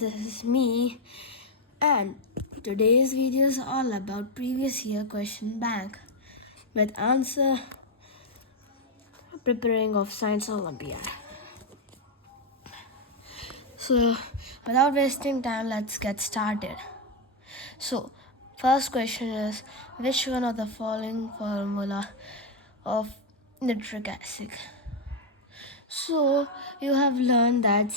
this is me, and today's video is all about previous year question bank with answer preparing of Science Olympiad. So, without wasting time, let's get started. So, first question is, which one of the following formula of nitric acid? So, you have learned that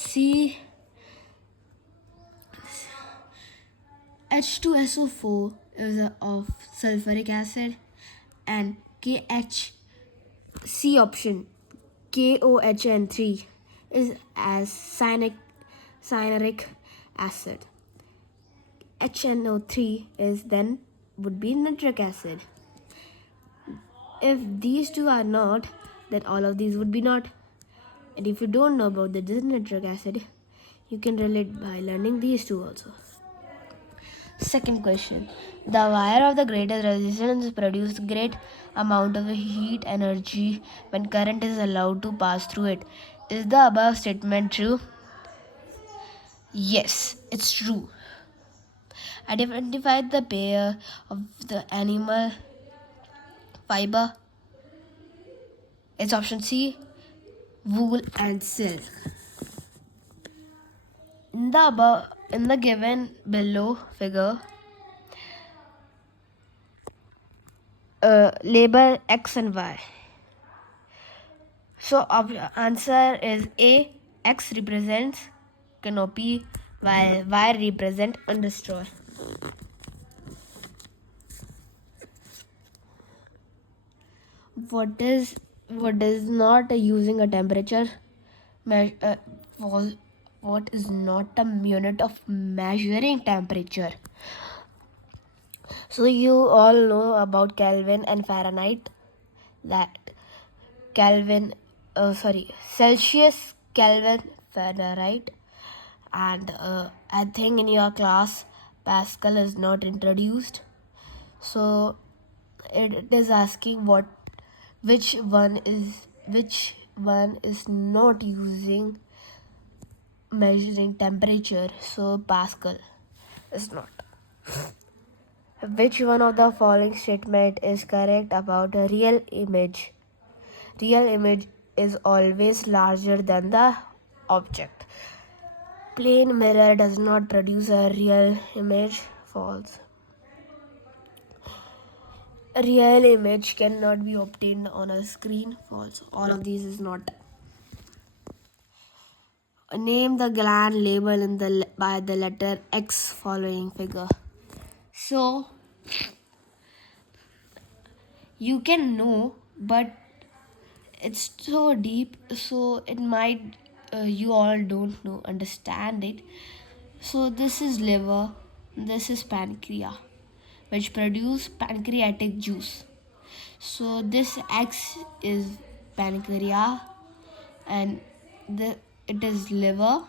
H2SO4 is of sulfuric acid, and KHC option KOHN3 is as cyanuric acid. HNO3 is then would be nitric acid. If these two are not, then all of these would be not. And if you don't know about this nitric acid, you can relate by learning these two also. Second question. The wire of the greatest resistance produces great amount of heat energy when current is allowed to pass through it. Is the above statement true? Yes, it's true. Identify the pair of the animal fiber. It's option C, wool and silk. In the given below figure, label X and Y. So answer is A. X represents canopy while Y represent understory. What is not using a temperature? What is not a unit of measuring temperature? So you all know about Kelvin and Fahrenheit. That Celsius, Kelvin, Fahrenheit, and I think in your class Pascal is not introduced. So it is asking which one is not using measuring temperature. So Pascal is not. Which one of the following statement is correct about a real image? Real image is always larger than the object. Plain mirror does not produce a real image. False. A real image cannot be obtained on a screen. False. All of these is not. Name the gland label by the letter X following figure. So you can know, but it's so deep, so it might you all don't understand it. So this is liver, this is pancreas, which produce pancreatic juice. So this X is pancreas, and it is liver,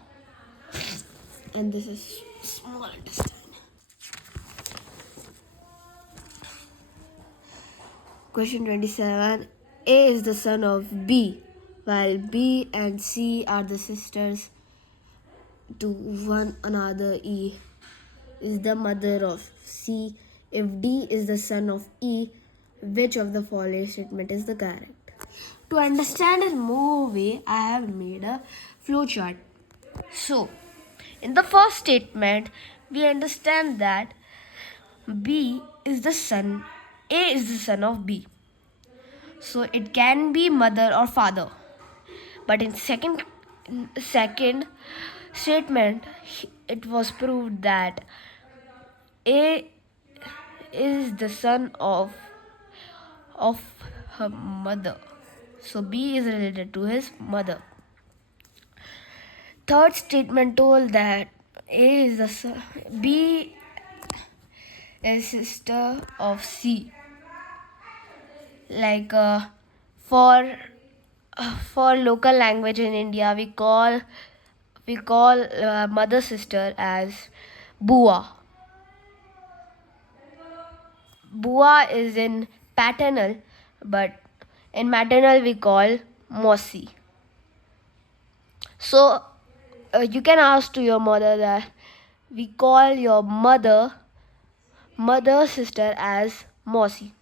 and this is small intestine. Question 27. A is the son of B, while B and C are the sisters to one another. E is the mother of C. If D is the son of E, which of the following statement is the correct? To understand it more way, I have made a flowchart. So, in the first statement, we understand that B is the son, A is the son of B. So it can be mother or father. But in second statement, it was proved that A is the son of her mother. So B is related to his mother. Third statement told that A is the son, B is sister of C. Like for local language in India, we call mother sister as Bua. Bua is in paternal, but in maternal we call Mosi. So you can ask to your mother that we call your mother sister as Mosi.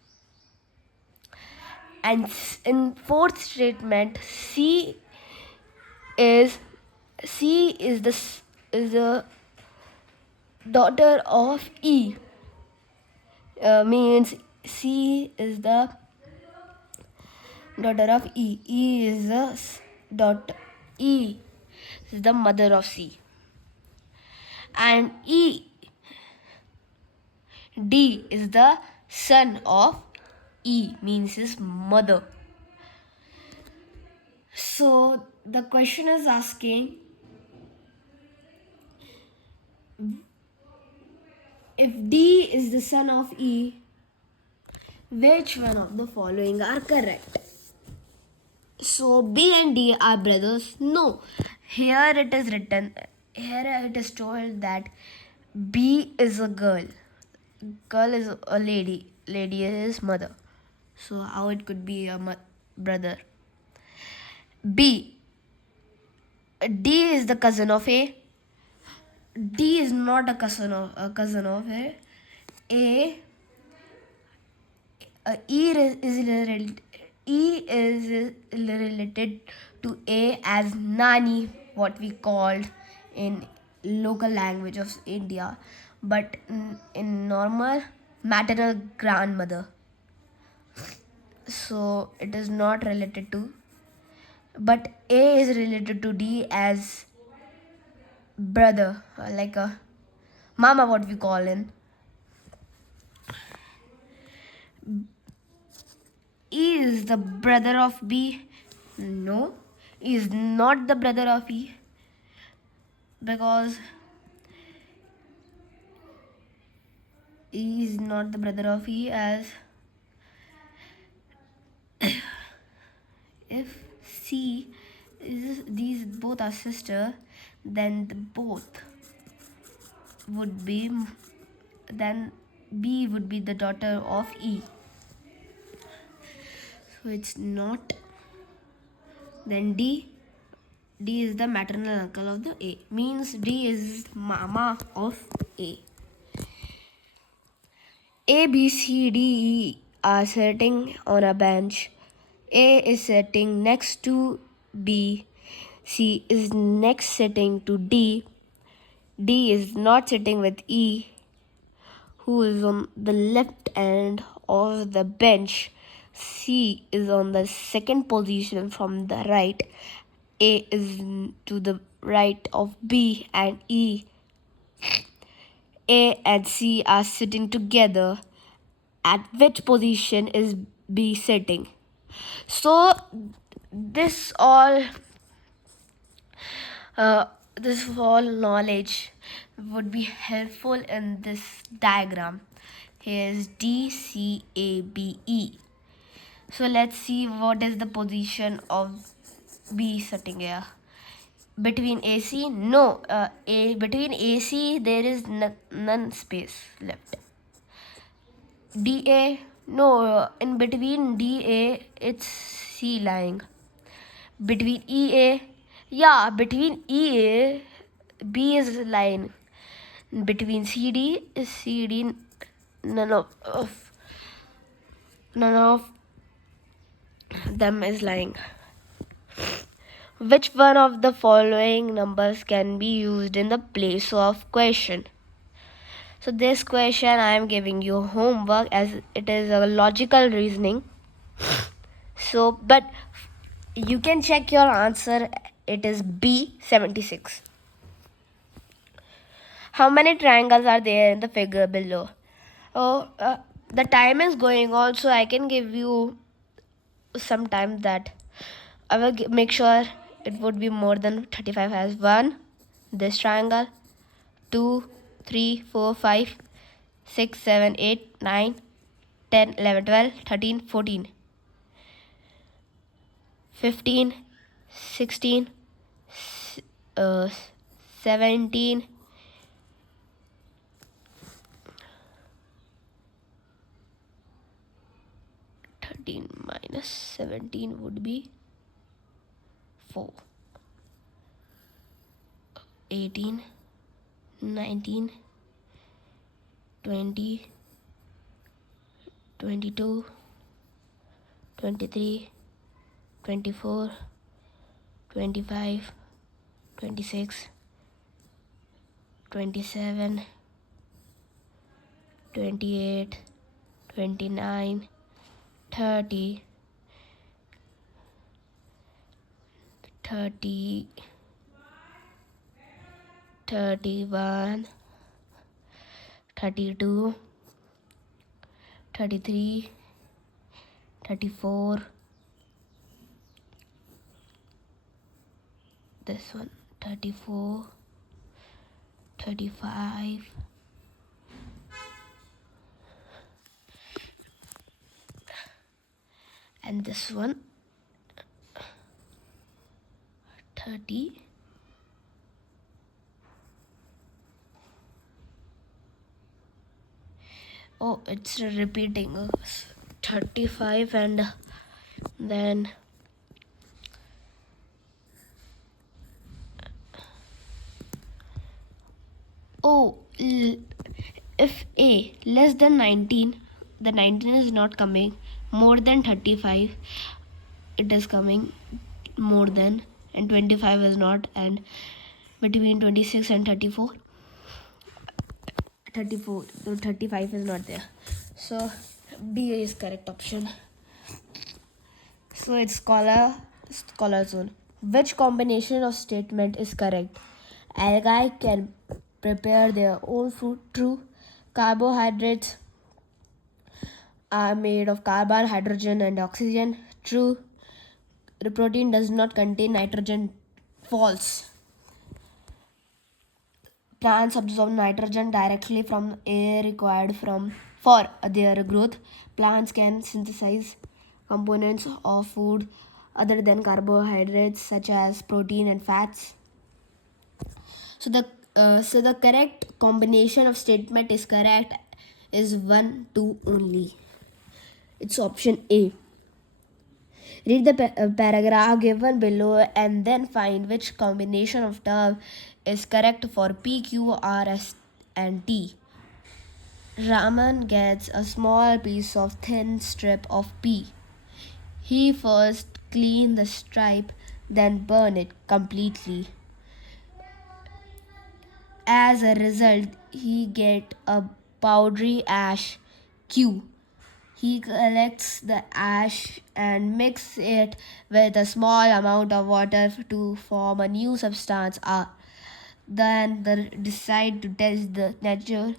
And in fourth statement, is C is the daughter of E. Means C is the daughter of E. E is the daughter. E is the mother of C. And D is the son of E, means his mother. So the question is asking, if D is the son of E, which one of the following are correct? So B and D are brothers? No. Here it is written, here it is told that B is a girl. Girl is a lady. Lady is his mother. So how it could be a brother? B. D is the cousin of A. D is not a cousin of A. A E is related to A as nani, what we called in local language of India, but in normal maternal grandmother. So it is not related to, but A is related to D as brother, like a mama, what we call in. E is the brother of B. No, E is not the brother of E, because E is not the brother of E, as if C is, these both are sister, then both would be, then B would be the daughter of E. So it's not. Then D is the maternal uncle of the A, means D is mama of A. A, B, C, D, E are sitting on a bench. A is sitting next to B. C is next sitting to D. D is not sitting with E, who is on the left end of the bench. C is on the second position from the right. A is to the right of B and E. A and C are sitting together. At which position is B sitting? So this all knowledge would be helpful in this diagram. Here's D, C, A, B, E. So let's see what is the position of B sitting here. Between AC, no. Between AC there is none space left. DA, no. In between DA, it's C lying. Between EA, yeah, between EA, B is lying. Between CD is CD, none of them is lying. Which one of the following numbers can be used in the place of question? So this question I am giving you homework, as it is a logical reasoning. So, but you can check your answer. It is B, 76. How many triangles are there in the figure below? Oh, the time is going on, so I can give you some time that I will make sure it would be more than 35 as 1, this triangle, 2, 3, 4, 5, 6, 7, 8, 9, 10, 11, 12, 13, 14, 15, 16, 17, 13 minus 17 would be 4, 18, 19, 20, 22, 23, 24, 25, 26, 27, 28, 29, 30, 30, 31, 32, 33, 34, this one 34, 35, and this one 30. Oh, it's repeating 35 and then oh, if A less than 19, the 19 is not coming. More than 35, it is coming more than, and 25 is not, and between 26 and 34, 34, so 35 is not there. So B is correct option. So it's scholar zone. Which combination of statement is correct? Algae can prepare their own food. True. Carbohydrates are made of carbon, hydrogen, and oxygen. True. The protein does not contain nitrogen. False. Plants absorb nitrogen directly from air required for their growth. Plants can synthesize components of food other than carbohydrates such as protein and fats. So the correct combination of statement is correct is 1, 2 only. It's option A. Read the paragraph given below and then find which combination of term is correct for P, Q, R, S, and T. Raman gets a small piece of thin strip of P. He first clean the stripe, then burn it completely. As a result, he get a powdery ash Q. He collects the ash and mix it with a small amount of water to form a new substance R. Then they decide to test the nature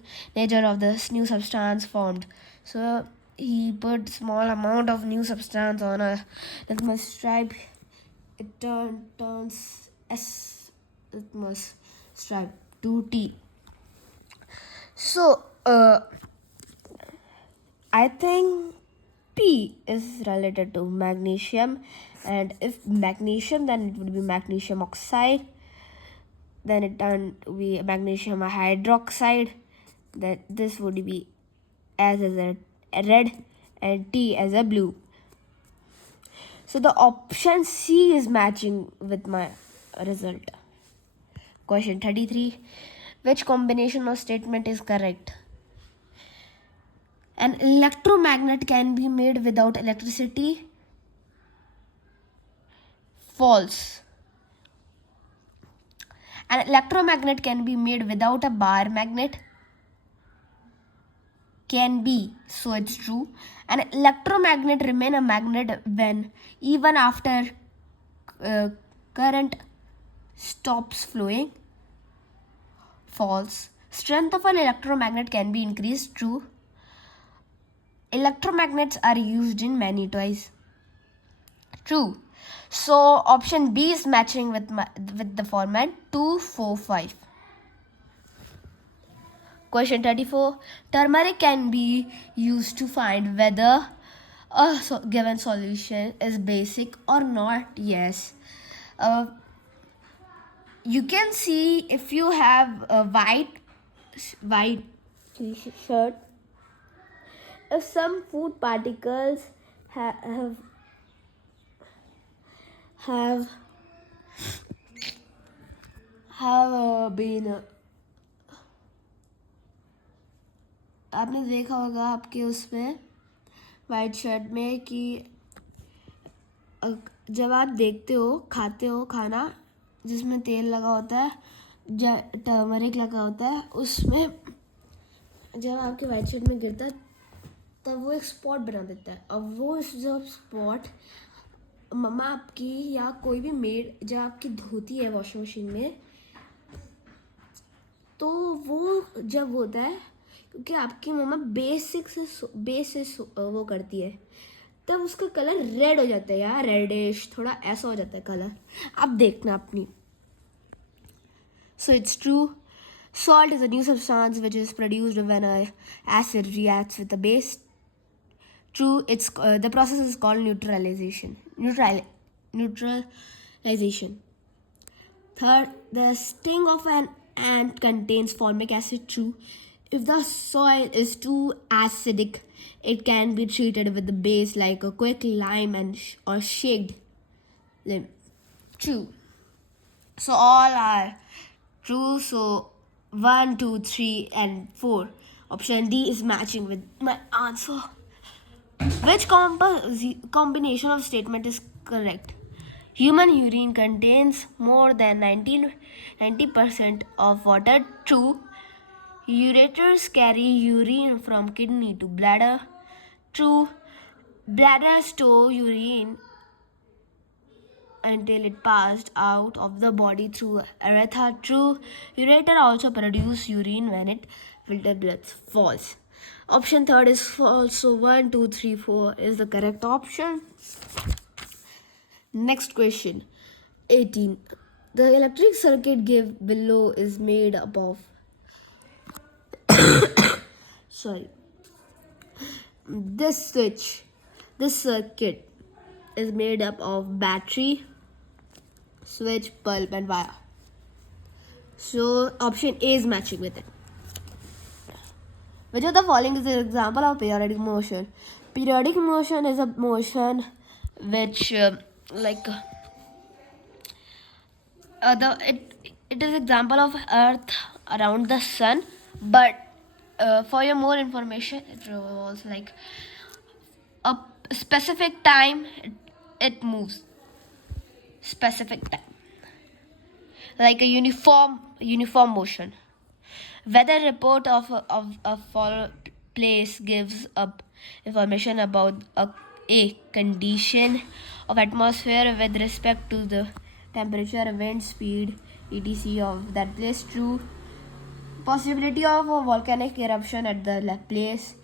of this new substance formed. So he put small amount of new substance on a litmus stripe. It turns S litmus stripe to T. So I think P is related to magnesium, and if magnesium, then it would be magnesium oxide. Then it turned to be magnesium hydroxide. That this would be as a red and T as a blue. So the option C is matching with my result. Question 33. Which combination of statement is correct? An electromagnet can be made without electricity. False. An electromagnet can be made without a bar magnet. Can be, so it's true. An electromagnet remain a magnet when even after current stops flowing. False. Strength of an electromagnet can be increased. True. Electromagnets are used in many toys. True. So option B is matching with the format 2, 4, 5. Question 34. Turmeric can be used to find whether a given solution is basic or not. Yes. You can see if you have a white shirt, if some food particles have been आपने देखा होगा आपके उसमें white shirt में कि जब आप देखते हो खाते हो खाना जिसमें तेल लगा होता है, टर्मरिक लगा होता है, उसमें जब आपके वाइट शर्ट में गिरता है तब वो एक स्पॉट बना देता है। अब वो जब स्पॉट मम्मा आपकी या कोई भी मेड जब आपकी धोती है वॉशिंग मशीन में, तो वो जब होता है क्योंकि आपकी मम्मा बेस से वो करती है, तब उसका कलर रेड हो जाता है यार, रेडिश थोड़ा ऐसा हो जाता है कलर। आप देखना अपनी। So it's true, salt is a new substance which is produced when a acid reacts with a base. True, it's the process is called neutralization. Neutralization. Third, the sting of an ant contains formic acid. True, if the soil is too acidic, it can be treated with the base like a quick lime or shaked lime. True. So all are true. So 1, 2, 3, and 4. Option D is matching with my answer. Which combination of statement is correct? Human urine contains more than 90% of water. True. Ureters carry urine from kidney to bladder. True. Bladder store urine until it passed out of the body through urethra. True. Ureter also produce urine when it filtered blood. False. Option third is false. So 1, 2, 3, 4 is the correct option. Next question. 18. The electric circuit given below is made up of this circuit is made up of battery, switch, bulb, and wire. So option A is matching with it. Which of the following is an example of periodic motion? Periodic motion is a motion which it is example of Earth around the sun, but for your more information, it revolves like a specific time. It moves specific time, like a uniform motion. Weather report of a fall place gives up information about a condition of atmosphere with respect to the temperature, wind speed, etc. of that place. True. Possibility of a volcanic eruption at the place.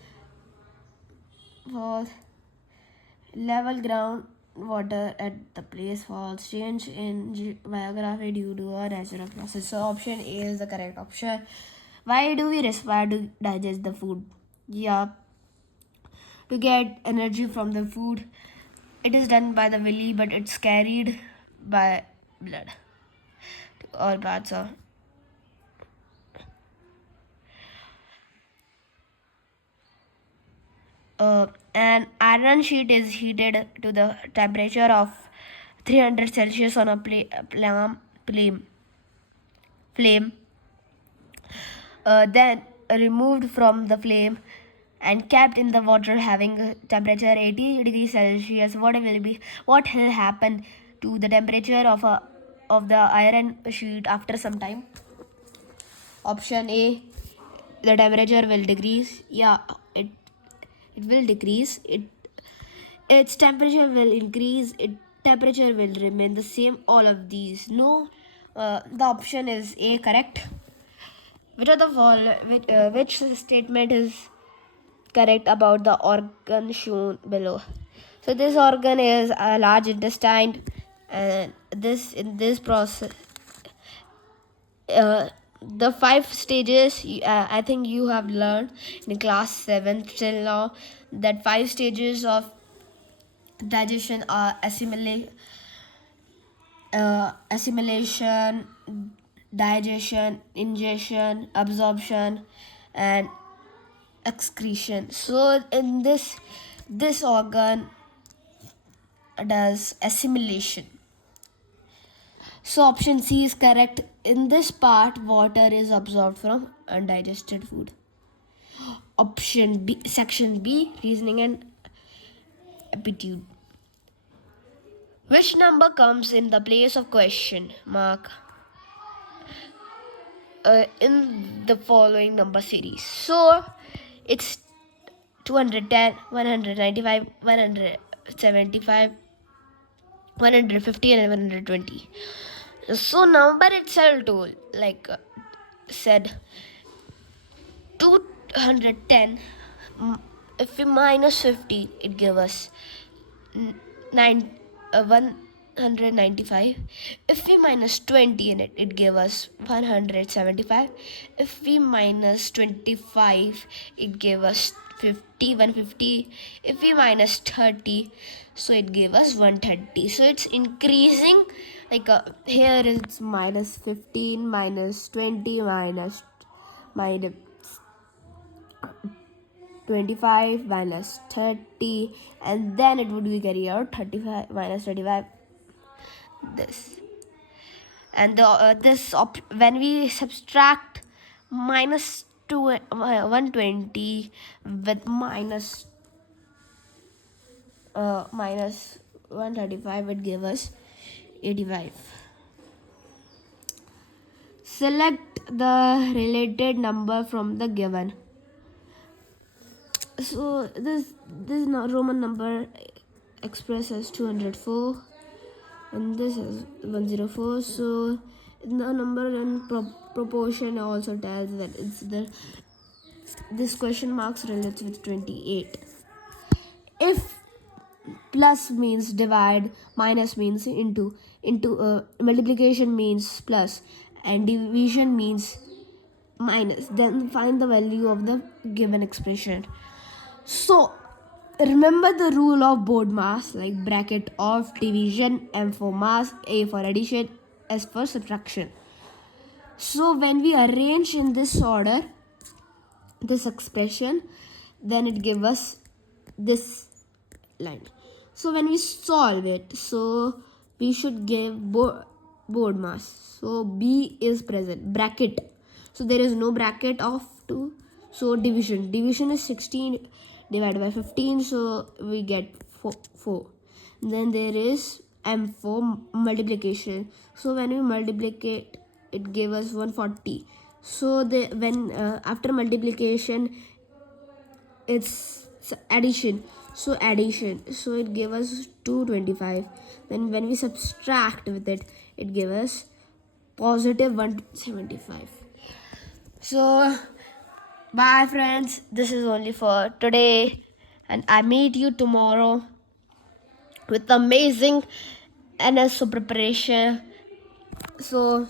False. Level ground water at the place. False. Change in geography due to a natural process. So option A is the correct option. Why do we respire to digest the food? Yeah, to get energy from the food. It is done by the belly, but it's carried by blood. All parts are. An iron sheet is heated to the temperature of 300 Celsius on a flame. Then removed from the flame and kept in the water having a temperature 80 degrees Celsius. What will happen to the temperature of the iron sheet after some time? Option A, the temperature will decrease. Yeah, it will decrease. Its temperature will increase. Its temperature will remain the same. All of these. No, the option is A correct. Which statement is correct about the organ shown below? So this organ is a large intestine, and in this process, the 5 stages. I think you have learned in class 7 till now that 5 stages of digestion are assimilation, digestion, ingestion, absorption, and excretion. So in this organ does assimilation. So option C is correct. In this part, water is absorbed from undigested food. option B, section B, reasoning and aptitude. Which number comes in the place of question mark in the following number series? So it's 210, 195, 175, 150 and 120. So number itself told, said 210. If we minus 50, it gives us 195. If we minus 20 in it, it gives us 175. If we minus 25, it gives us 150. If we minus 30, so it gives us 130. So it's increasing. Here it's minus 15, minus 20, minus 25, minus 30, and then it would be carry out 35 minus 35, this. And when we subtract minus 120 with minus 135, it gives us 85. Select the related number from the given. So this Roman number expressed as 204, and this is 104. So the number in proportion also tells that it's this question marks relates with 28. If plus means divide, minus means into multiplication means plus, and division means minus, then find the value of the given expression. So remember the rule of BODMAS, like bracket of division, M for mass, A for addition, S for subtraction. So when we arrange in this order this expression, then it gives us this line. So when we solve it, so we should give BODMAS. So B is present, bracket. So there is no bracket of 2. So division is 16 divided by 15, so we get 4. Then there is M for multiplication. So when we multiply it gives us 140. So after multiplication, it's addition. So it gives us 225. Then when we subtract with it, it gives us positive 175. So bye friends, this is only for today, and I meet you tomorrow with amazing NSO preparation. So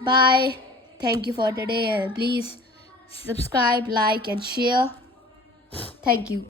bye, thank you for today, and please subscribe, like and share. Thank you.